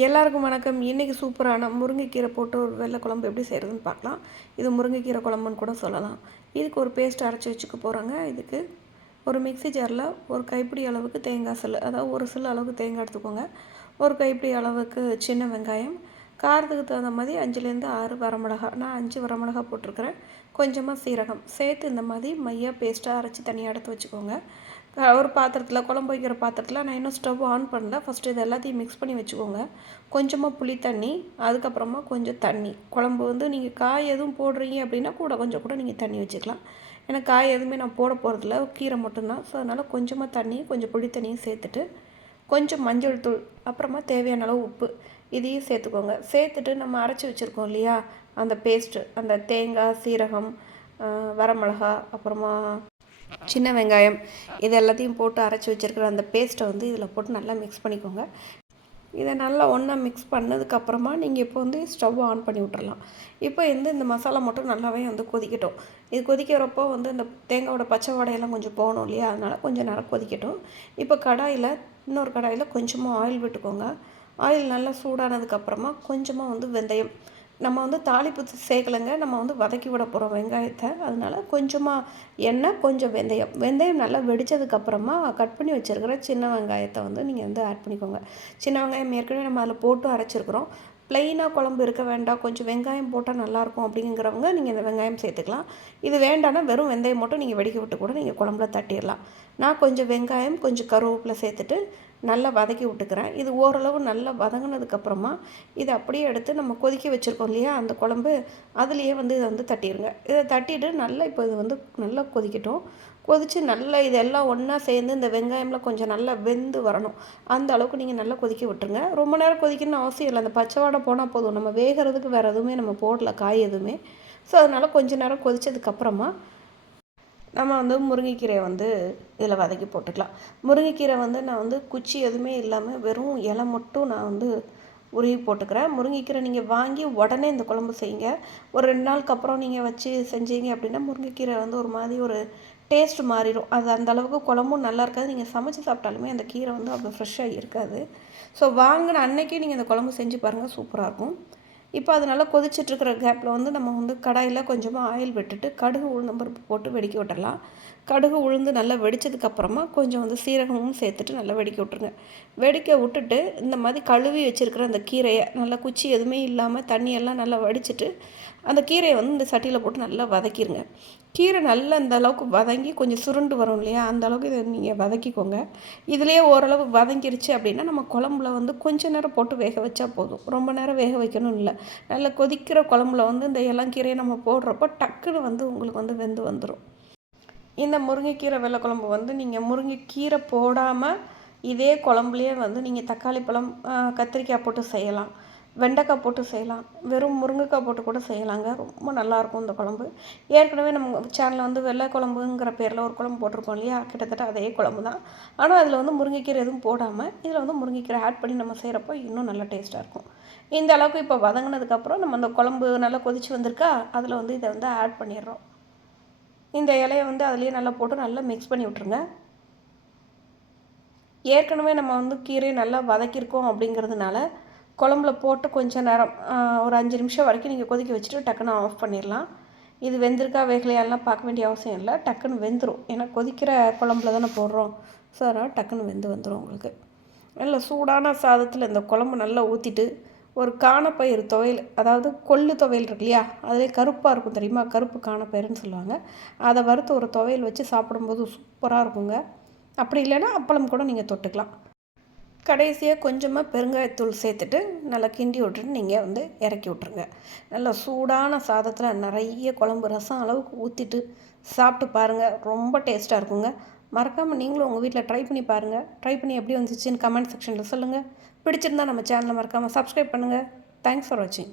எல்லாருக்கும் வணக்கம். இன்றைக்கி சூப்பரான முருங்கைக்கீரை போட்டு ஒரு வெள்ளை குழம்பு எப்படி செய்கிறதுன்னு பார்க்கலாம். இது முருங்கைக்கீரை குழம்புன்னு கூட சொல்லலாம். இதுக்கு ஒரு பேஸ்ட் அரைச்சி வச்சுக்க போகிறாங்க இதுக்கு ஒரு மிக்ஸி ஜாரில் ஒரு கைப்பிடி அளவுக்கு தேங்காய் சில்லு அதாவது ஒரு சில்லு அளவுக்கு தேங்காய் எடுத்துக்கோங்க. ஒரு கைப்பிடி அளவுக்கு சின்ன வெங்காயம் காரத்துக்கு தகுந்த மாதிரி அஞ்சுலேருந்து ஆறு வரமிளகா நான் அஞ்சு வரமிளகா போட்டிருக்கிறேன். கொஞ்சமாக சீரகம் சேர்த்து இந்த மாதிரி மையாக பேஸ்ட்டாக அரைச்சி தனியாக எடுத்து வச்சுக்கோங்க. ஒரு பாத்திரத்தில் குழம்பு வைக்கிற பாத்திரத்தில் நான் இன்னும் ஸ்டவ் ஆன் பண்ணல. ஃபஸ்ட்டு இது எல்லாத்தையும் மிக்ஸ் பண்ணி வச்சுக்கோங்க. கொஞ்சமாக புளி தண்ணி அதுக்கப்புறமா கொஞ்சம் தண்ணி. குழம்பு வந்து நீங்கள் காய் எதுவும் போடுறீங்க அப்படின்னா கூட கொஞ்சம் கூட நீங்கள் தண்ணி வச்சுக்கலாம். ஏன்னா காய் எதுவுமே நான் போட போகிறதில்ல கீரை மட்டும்தான். ஸோ அதனால் கொஞ்சமாக தண்ணி கொஞ்சம் புளி தண்ணியும் சேர்த்துட்டு கொஞ்சம் மஞ்சள் தூள் அப்புறமா தேவையான அளவு உப்பு இதையும் சேர்த்துக்கோங்க. சேர்த்துட்டு நம்ம அரைச்சி வச்சுருக்கோம் இல்லையா? அந்த பேஸ்ட்டு அந்த தேங்காய் சீரகம் வரமிளகா அப்புறமா சின்ன வெங்காயம் இது எல்லாத்தையும் போட்டு அரைச்சி வச்சுருக்கிற அந்த பேஸ்ட்டை வந்து இதில் போட்டு நல்லா மிக்ஸ் பண்ணிக்கோங்க. இதை நல்லா ஒன்றா மிக்ஸ் பண்ணதுக்கப்புறமா நீங்கள் இப்போ வந்து ஸ்டவ் ஆன் பண்ணி விட்றலாம் இப்போ வந்து இந்த மசாலா மட்டும் நல்லாவே வந்து கொதிக்கட்டும். இது கொதிக்கிறப்போ வந்து இந்த தேங்காயோட பச்சை வடையெல்லாம் கொஞ்சம் போகணும் இல்லையா? அதனால் கொஞ்சம் நேரம் கொதிக்கட்டும். இப்போ கடாயில் இன்னொரு கடாயில் கொஞ்சமாக ஆயில் விட்டுக்கோங்க. ஆயில் நல்லா சூடானதுக்கப்புறமா கொஞ்சமாக வந்து வெந்தயம். நம்ம வந்து தாளிப்பு சேர்க்கலைங்க. நம்ம வந்து வதக்கி விட போகிறோம் வெங்காயத்தை. அதனால் கொஞ்சமாக எண்ணெய் கொஞ்சம் வெந்தயம். வெந்தயம் நல்லா வெடித்ததுக்கப்புறமா கட் பண்ணி வச்சுருக்கிற சின்ன வெங்காயத்தை வந்து நீங்கள் வந்து ஆட் பண்ணிக்கோங்க. சின்ன வெங்காயம் ஏற்கனவே நம்ம அதில் போட்டு அரைச்சிருக்கிறோம். ப்ளைனாக குழம்பு இருக்க வேண்டாம். கொஞ்சம் வெங்காயம் போட்டால் நல்லாயிருக்கும் அப்படிங்கிறவங்க நீங்கள் இந்த வெங்காயம் சேர்த்துக்கலாம். இது வேண்டாம்னா வெறும் வெந்தயம் மட்டும் நீங்கள் வெடிக்க விட்டு கூட நீங்கள் குழம்புல தட்டிடலாம். நான் கொஞ்சம் வெங்காயம் கொஞ்சம் கருவேப்பிலை சேர்த்துட்டு நல்லா வதக்கி விட்டுக்கிறேன். இது ஓரளவு நல்லா வதங்கினதுக்கப்புறமா இதை அப்படியே எடுத்து நம்ம கொதிக்க வச்சுருக்கோம் இல்லையா? அந்த குழம்பு அதுலேயே வந்து இதை வந்து தட்டிடுங்க இதை தட்டிட்டு நல்லா இப்போ இது வந்து நல்லா கொதிக்கட்டும். கொதித்து நல்லா இதெல்லாம் ஒன்றா சேர்ந்து இந்த வெங்காயம்லாம் கொஞ்சம் நல்லா வெந்து வரணும். அந்த அளவுக்கு நீங்கள் நல்லா கொதிக்க விட்டுருங்க. ரொம்ப நேரம் கொதிக்கணும்னு அவசியம் இல்லை. அந்த பச்சைவாடை போனால் போதும். நம்ம வேகிறதுக்கு வேறு எதுவுமே நம்ம போடல காய் எதுவுமே. ஸோ அதனால் கொஞ்சம் நேரம் கொதித்ததுக்கப்புறமா நம்ம வந்து முருங்கைக்கீரையை வந்து இதில் வதக்கி போட்டுக்கலாம். முருங்கைக்கீரை வந்து நான் வந்து குச்சி எதுவுமே இல்லாமல் வெறும் இலை மட்டும் நான் வந்து உருவி போட்டுக்கிறேன். முருங்கைக்கீரை நீங்கள் வாங்கி உடனே இந்த குழம்பு செய்யுங்க. ஒரு ரெண்டு நாளுக்கு அப்புறம் நீங்கள் வச்சு செஞ்சீங்க அப்படின்னா முருங்கைக்கீரை வந்து ஒரு மாதிரி ஒரு டேஸ்ட் மாறிடும். அது அந்த அளவுக்கு குழம்பும் நல்லா இருக்காது. நீங்கள் சமைச்சு சாப்பிட்டாலுமே அந்த கீரை வந்து அவ்வளோ ஃப்ரெஷ்ஷாக இருக்காது. ஸோ வாங்கின அன்னைக்கே நீங்கள் இந்த குழம்பு செஞ்சு பாருங்கள். சூப்பராக இருக்கும். இப்போ அது நல்லா கொதிச்சிட்ருக்கிற கேப்பில் வந்து நம்ம வந்து கடாயில் கொஞ்சமாக ஆயில் விட்டுட்டு கடுகு உளுந்தம் பருப்பு போட்டு வெடிக்க விட்டுடலாம் கடுகு உளுந்து நல்லா வெடித்ததுக்கப்புறமா கொஞ்சம் வந்து சீரகமும் சேர்த்துட்டு நல்லா வெடிக்க விட்ருங்க வெடிக்க விட்டுட்டு இந்த மாதிரி கழுவி வச்சுருக்கிற அந்த கீரையை நல்லா குச்சி எதுவுமே இல்லாமல் தண்ணியெல்லாம் நல்லா வடிச்சிட்டு அந்த கீரையை வந்து இந்த சட்டியில் போட்டு நல்லா வதக்கிடுங்க கீரை நல்லா அந்த அளவுக்கு வதங்கி கொஞ்சம் சுருண்டு வரும் இல்லையா? அந்த அளவுக்கு இதை நீங்கள் வதக்கிக்கோங்க. இதுலேயே ஓரளவு வதங்கிருச்சு அப்படின்னா நம்ம குழம்புல வந்து கொஞ்சம் நேரம் போட்டு வேக வச்சா போதும். ரொம்ப நேரம் வேக வைக்கணும் இல்லை. நல்லா கொதிக்கிற குழம்புல வந்து இந்த இளங்கீரையை நம்ம போடுறப்போ டக்குன்னு வந்து உங்களுக்கு வந்து வெந்து வந்துடும் இந்த முருங்கைக்கீரை வெள்ளை குழம்பு வந்து நீங்கள் முருங்கைக்கீரை போடாமல் இதே குழம்புலேயே வந்து நீங்கள் தக்காளி பழம் கத்திரிக்காய் போட்டு செய்யலாம். வெண்டைக்காய் போட்டு செய்யலாம். வெறும் முருங்கைக்காய் போட்டு கூட செய்யலாங்க. ரொம்ப நல்லாயிருக்கும் இந்த குழம்பு. ஏற்கனவே நம்ம சேனலில் வந்து வெள்ளை குழம்புங்கிற பேரில் ஒரு குழம்பு போட்டிருக்கோம் இல்லையா? கிட்டத்தட்ட அதே குழம்பு தான். ஆனால் அதில் வந்து முருங்கைக்கீரை எதுவும் போடாமல் இதில் வந்து முருங்கைக்கீரை ஆட் பண்ணி நம்ம செய்கிறப்போ இன்னும் நல்லா டேஸ்ட்டாக இருக்கும். இந்த அளவுக்கு இப்போ வதங்கினதுக்கப்புறம் நம்ம அந்த குழம்பு நல்லா கொதித்து வந்திருக்கா? அதில் வந்து இதை வந்து ஆட் பண்ணிடுறோம். இந்த இலையை வந்து அதுலேயே நல்லா போட்டு நல்லா மிக்ஸ் பண்ணி விட்ருங்க ஏற்கனவே நம்ம வந்து கீரையை நல்லா வதக்கியிருக்கோம் அப்படிங்கிறதுனால குழம்புல போட்டு கொஞ்சம் நேரம் ஒரு அஞ்சு நிமிஷம் வரைக்கும் நீங்கள் கொதிக்க வச்சுட்டு டக்குன்னு ஆஃப் பண்ணிடலாம் இது வெந்திருக்கா வேகலையாலாம் பார்க்க வேண்டிய அவசியம் இல்லை. டக்குன்னு வெந்துடும் ஏன்னா கொதிக்கிற குழம்புல தானே போடுறோம். ஸோ அதனால் டக்குன்னு வெந்து வந்துடும் உங்களுக்கு. நல்ல சூடான சாதத்தில் இந்த குழம்பு நல்லா ஊற்றிட்டு ஒரு காணப்பயிர் துவையல் அதாவது கொள்ளு துவையல் இருக்கு இல்லையா? அதிலே கருப்பாக இருக்கும் தெரியுமா? கருப்பு காணப்பயிர்னு சொல்லுவாங்க. அதை வறுத்து ஒரு துவையல் வச்சு சாப்பிடும்போது சூப்பராக இருக்குங்க. அப்படி இல்லைன்னா அப்பளம் கூட நீங்கள் தொட்டுக்கலாம். கடைசியாக கொஞ்சமாக பெருங்காயத்தூள் சேர்த்துட்டு நல்லா கிண்டி விட்டுட்டு நீங்கள் வந்து இறக்கி விட்ருங்க நல்லா சூடான சாதத்தில் நிறைய குழம்பு ரசம் அளவுக்கு ஊற்றிட்டு சாப்பிட்டு பாருங்கள் ரொம்ப டேஸ்ட்டாக இருக்குங்க. மறக்காமல் நீங்களும் உங்கள் வீட்டில் ட்ரை பண்ணி பாருங்கள் ட்ரை பண்ணி எப்படி வந்துச்சுன்னு கமெண்ட் செக்ஷனில் சொல்லுங்கள் பிடிச்சிருந்தா நம்ம சேனலை மறக்காமல் சப்ஸ்கிரைப் பண்ணுங்கள் தேங்க்ஸ் ஃபார் வாட்சிங்